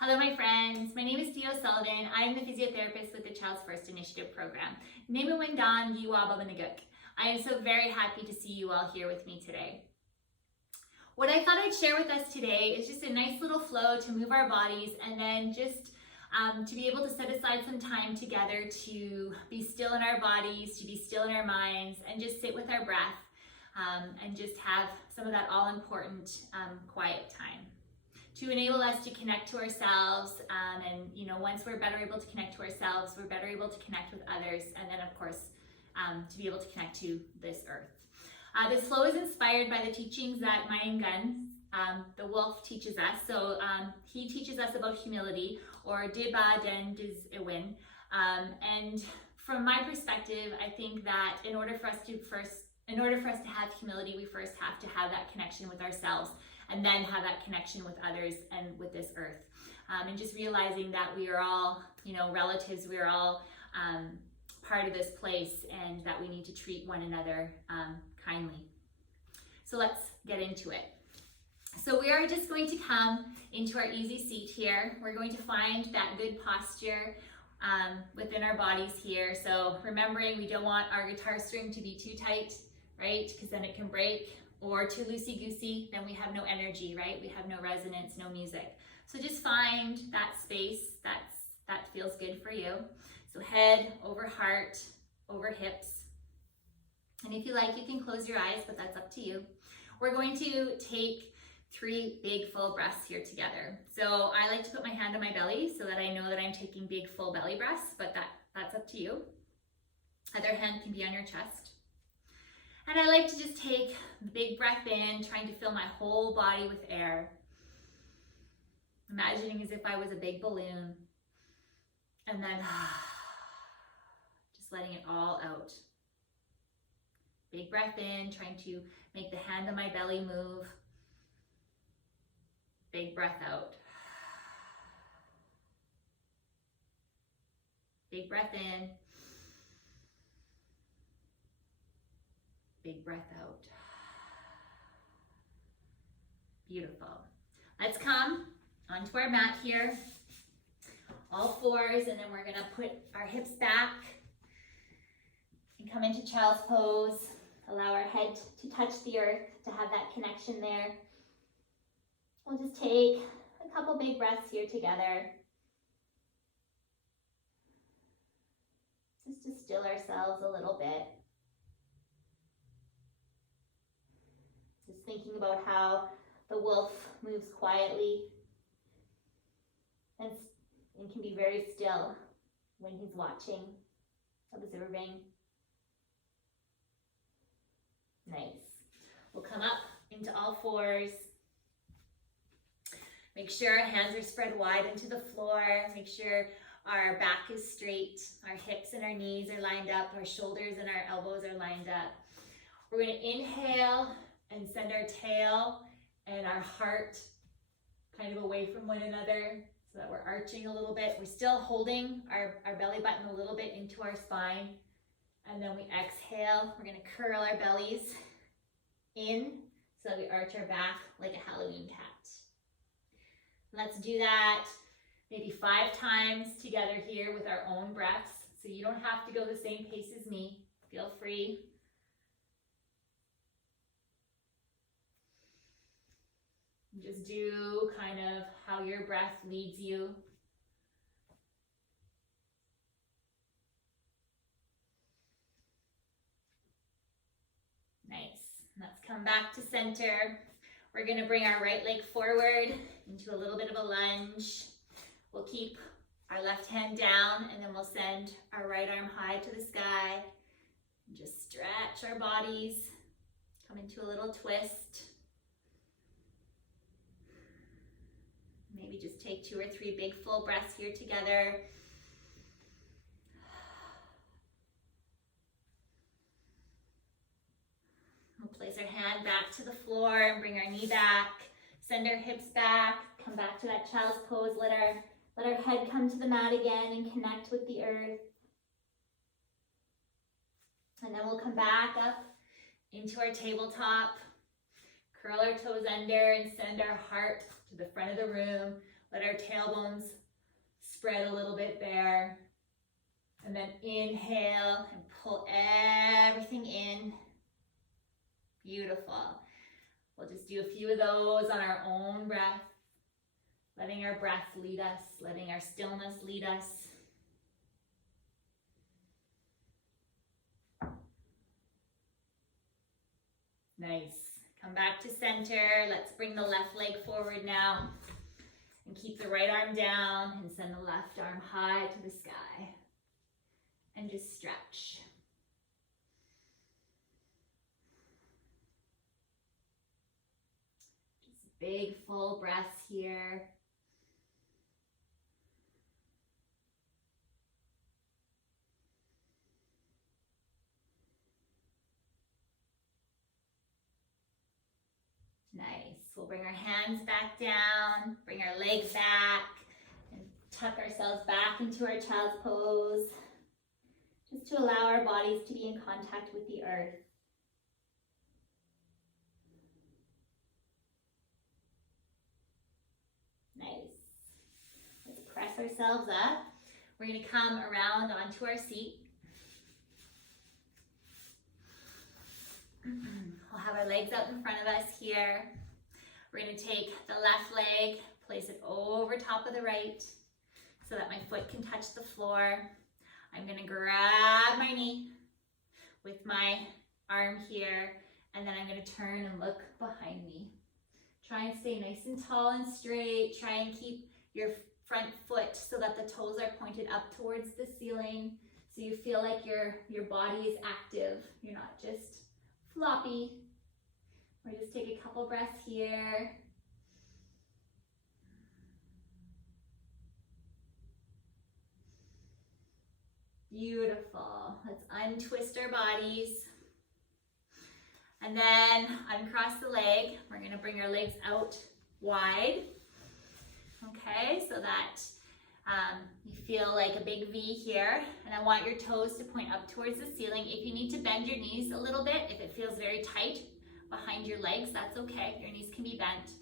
Hello, my friends. My name is Theo Sullivan. I'm the physiotherapist with the Child's First Initiative program. Nimawindon Yiwababanaguk. I am so very happy to see you all here with me today. What I thought I'd share with us today is just a nice little flow to move our bodies and then just to be able to set aside some time together to be still in our bodies, to be still in our minds, and just sit with our breath and just have some of that all-important quiet time to enable us to connect to ourselves, and once we're better able to connect to ourselves, we're better able to connect with others, and then of course to be able to connect to this earth. This flow is inspired by the teachings that Mayan Gun, the wolf, teaches us. So he teaches us about humility, or Diba Den Diz Iwin. And from my perspective, I think that in order for us to have humility, we first have to have that connection with ourselves, and then have that connection with others and with this earth. And just realizing that we are all, relatives, we are all part of this place, and that we need to treat one another kindly. So let's get into it. So we are just going to come into our easy seat here. We're going to find that good posture within our bodies here. So remembering we don't want our guitar string to be too tight, right? Because then it can break. Or too loosey-goosey, then we have no energy, right? We have no resonance, no music. So just find that space that feels good for you. So head over heart, over hips. And if you like, you can close your eyes, but that's up to you. We're going to take 3 big full breaths here together. So I like to put my hand on my belly so that I know that I'm taking big full belly breaths, but that's up to you. Other hand can be on your chest. And I like to just take the big breath in, trying to fill my whole body with air. Imagining as if I was a big balloon. And then just letting it all out. Big breath in, trying to make the hand on my belly move. Big breath out. Big breath in. Big breath out. Beautiful. Let's come onto our mat here. All fours, and then we're gonna put our hips back and come into child's pose. Allow our head to touch the earth, to have that connection there. We'll just take a couple big breaths here together. Just to still ourselves a little bit. Just thinking about how the wolf moves quietly and can be very still when he's watching, observing. Nice. We'll come up into all fours. Make sure our hands are spread wide into the floor. Make sure our back is straight. Our hips and our knees are lined up. Our shoulders and our elbows are lined up. We're going to inhale and send our tail and our heart kind of away from one another so that we're arching a little bit. We're still holding our belly button a little bit into our spine. And then we exhale. We're going to curl our bellies in so that we arch our back like a Halloween cat. Let's do that maybe 5 times together here with our own breaths. So you don't have to go the same pace as me. Feel free. Just do kind of how your breath leads you. Nice. Let's come back to center. We're going to bring our right leg forward into a little bit of a lunge. We'll keep our left hand down, and then we'll send our right arm high to the sky. And just stretch our bodies. Come into a little twist. Maybe just take 2 or 3 big full breaths here together. We'll place our hand back to the floor and bring our knee back. Send our hips back. Come back to that child's pose. Let our head come to the mat again and connect with the earth. And then we'll come back up into our tabletop. Curl our toes under and send our heart to the front of the room. Let our tailbones spread a little bit there. And then inhale and pull everything in. Beautiful. We'll just do a few of those on our own breath. Letting our breath lead us, letting our stillness lead us. Nice. Come back to center. Let's bring the left leg forward now. And keep the right arm down and send the left arm high to the sky. And just stretch. Just big full breaths here. Nice. We'll bring our hands back down, bring our legs back, and tuck ourselves back into our child's pose, just to allow our bodies to be in contact with the earth. Nice. Let's press ourselves up. We're going to come around onto our seat. We'll have our legs out in front of us here. We're going to take the left leg, place it over top of the right so that my foot can touch the floor. I'm going to grab my knee with my arm here, and then I'm going to turn and look behind me. Try and stay nice and tall and straight. Try and keep your front foot so that the toes are pointed up towards the ceiling, so you feel like your body is active. You're not just floppy. We'll just take a couple breaths here. Beautiful. Let's untwist our bodies. And then uncross the leg. We're going to bring our legs out wide. Okay, so that you feel like a big V here. And I want your toes to point up towards the ceiling. If you need to bend your knees a little bit, if it feels very tight behind your legs, that's okay. Your knees can be bent.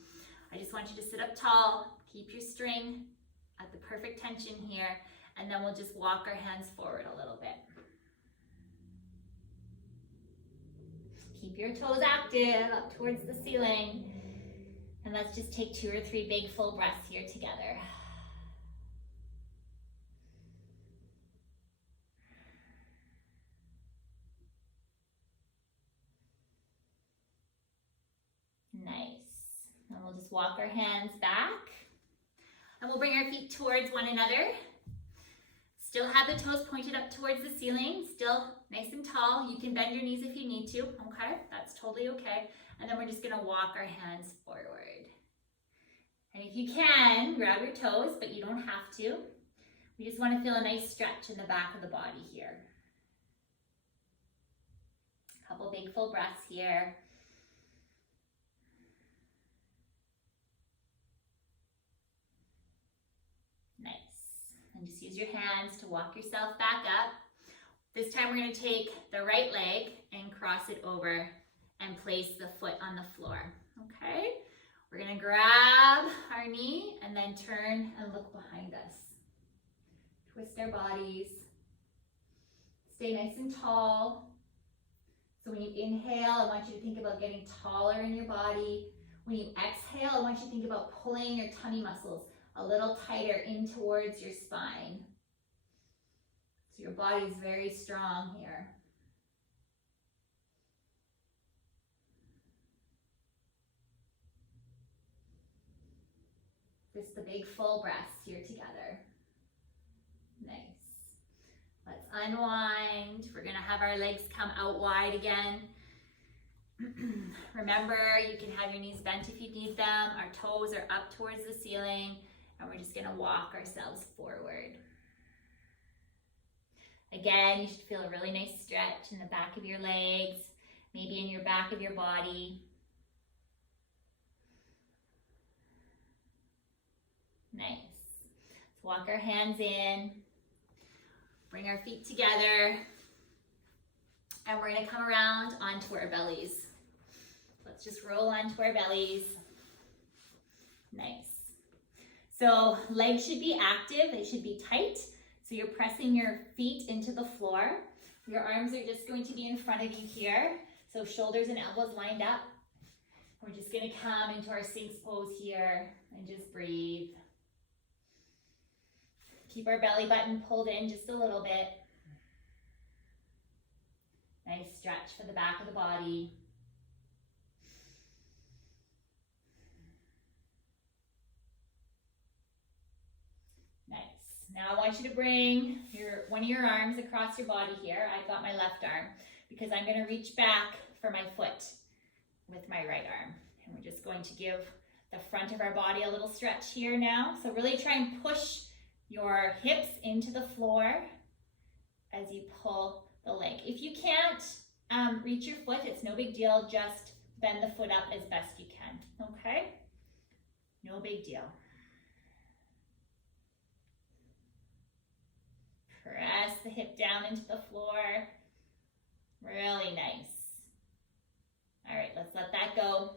I just want you to sit up tall, keep your string at the perfect tension here, and then we'll just walk our hands forward a little bit. Keep your toes active up towards the ceiling. And let's just take 2 or 3 big full breaths here together. Nice. And we'll just walk our hands back. And we'll bring our feet towards one another. Still have the toes pointed up towards the ceiling. Still nice and tall. You can bend your knees if you need to. Okay, that's totally okay. And then we're just gonna walk our hands forward. And if you can, grab your toes, but you don't have to. We just wanna feel a nice stretch in the back of the body here. A couple big full breaths here. Nice. And just use your hands to walk yourself back up. This time we're gonna take the right leg and cross it over and place the foot on the floor, okay? We're gonna grab our knee and then turn and look behind us. Twist our bodies. Stay nice and tall. So when you inhale, I want you to think about getting taller in your body. When you exhale, I want you to think about pulling your tummy muscles a little tighter in towards your spine. So your body's very strong here. Just the big full breaths here together. Nice. Let's unwind. We're gonna have our legs come out wide again. Remember, you can have your knees bent if you need them. Our toes are up towards the ceiling, and we're just gonna walk ourselves forward. Again, you should feel a really nice stretch in the back of your legs, maybe in your back of your body. Nice. Let's walk our hands in, bring our feet together, and we're gonna come around onto our bellies. Let's just roll onto our bellies. Nice. So legs should be active, they should be tight. So you're pressing your feet into the floor. Your arms are just going to be in front of you here. So shoulders and elbows lined up. We're just gonna come into our Sphinx pose here and just breathe. Keep our belly button pulled in just a little bit. Nice stretch for the back of the body. Nice. Now I want you to bring one of your arms across your body here. I've got my left arm because I'm going to reach back for my foot with my right arm. And we're just going to give the front of our body a little stretch here now. So really try and push your hips into the floor as you pull the leg. If you can't reach your foot, it's no big deal. Just bend the foot up as best you can, okay? No big deal. Press the hip down into the floor. Really nice. All right, let's let that go.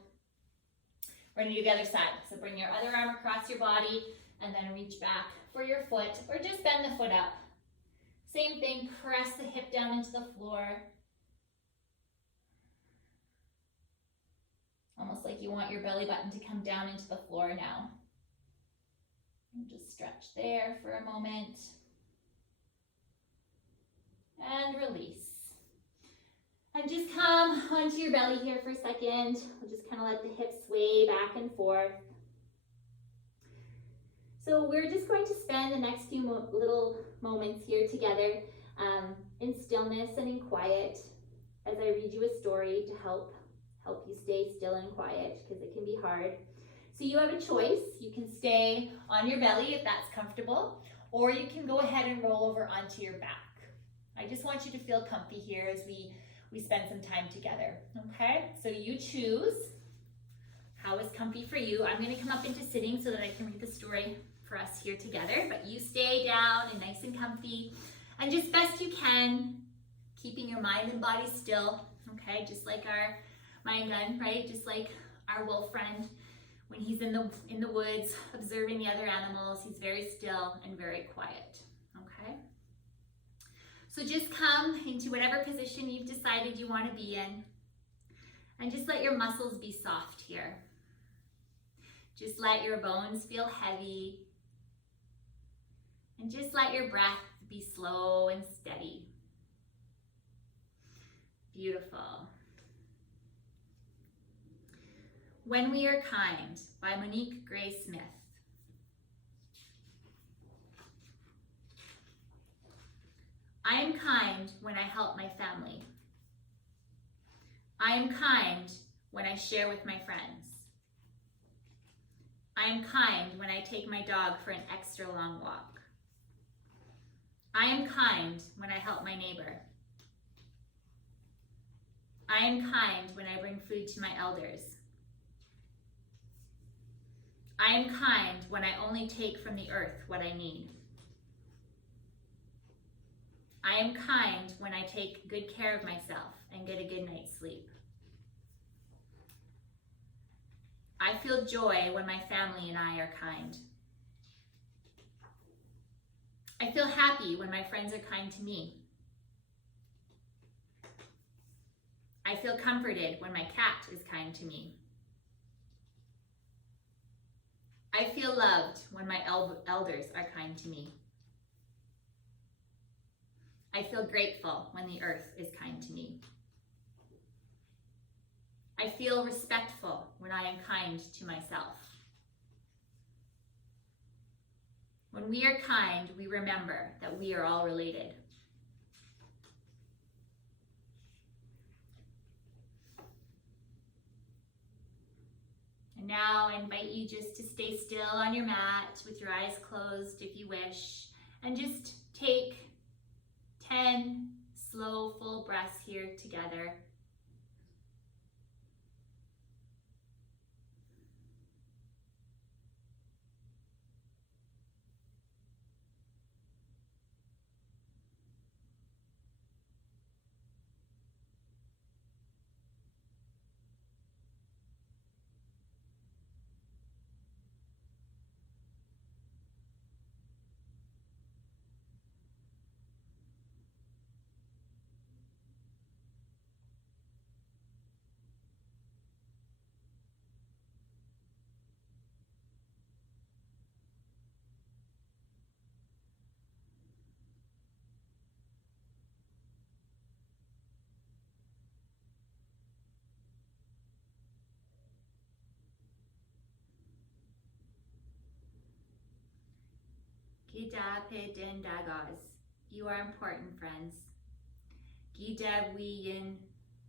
We're gonna do the other side. So bring your other arm across your body and then reach back for your foot, or just bend the foot up. Same thing, press the hip down into the floor. Almost like you want your belly button to come down into the floor now. And just stretch there for a moment. And release. And just come onto your belly here for a second. We'll just kind of let the hips sway back and forth. So we're just going to spend the next few little moments here together in stillness and in quiet as I read you a story to help you stay still and quiet, because it can be hard. So you have a choice. You can stay on your belly if that's comfortable, or you can go ahead and roll over onto your back. I just want you to feel comfy here as we spend some time together, okay? So you choose how is comfy for you. I'm gonna come up into sitting so that I can read the story for us here together, but you stay down and nice and comfy, and just best you can, keeping your mind and body still, okay? Just like our mind gun, right? Just like our wolf friend, when he's in the woods observing the other animals, he's very still and very quiet, okay? So just come into whatever position you've decided you want to be in, and just let your muscles be soft here. Just let your bones feel heavy, and just let your breath be slow and steady. Beautiful. When We Are Kind by Monique Gray Smith. I am kind when I help my family. I am kind when I share with my friends. I am kind when I take my dog for an extra long walk. I am kind when I help my neighbor. I am kind when I bring food to my elders. I am kind when I only take from the earth what I need. I am kind when I take good care of myself and get a good night's sleep. I feel joy when my family and I are kind. I feel happy when my friends are kind to me. I feel comforted when my cat is kind to me. I feel loved when my elders are kind to me. I feel grateful when the earth is kind to me. I feel respectful when I am kind to myself. When we are kind, we remember that we are all related. And now I invite you just to stay still on your mat with your eyes closed if you wish, and just take 10 slow, full breaths here together. Gida Pidin Dagaz. You are important, friends. Gida Wiyin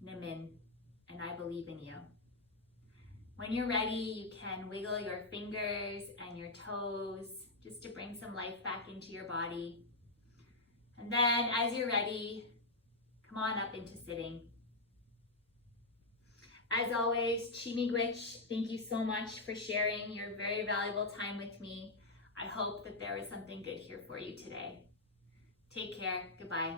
Nimin, and I believe in you. When you're ready, you can wiggle your fingers and your toes just to bring some life back into your body. And then as you're ready, come on up into sitting. As always, Chi-miigwech, thank you so much for sharing your very valuable time with me. I hope that there was something good here for you today. Take care. Goodbye.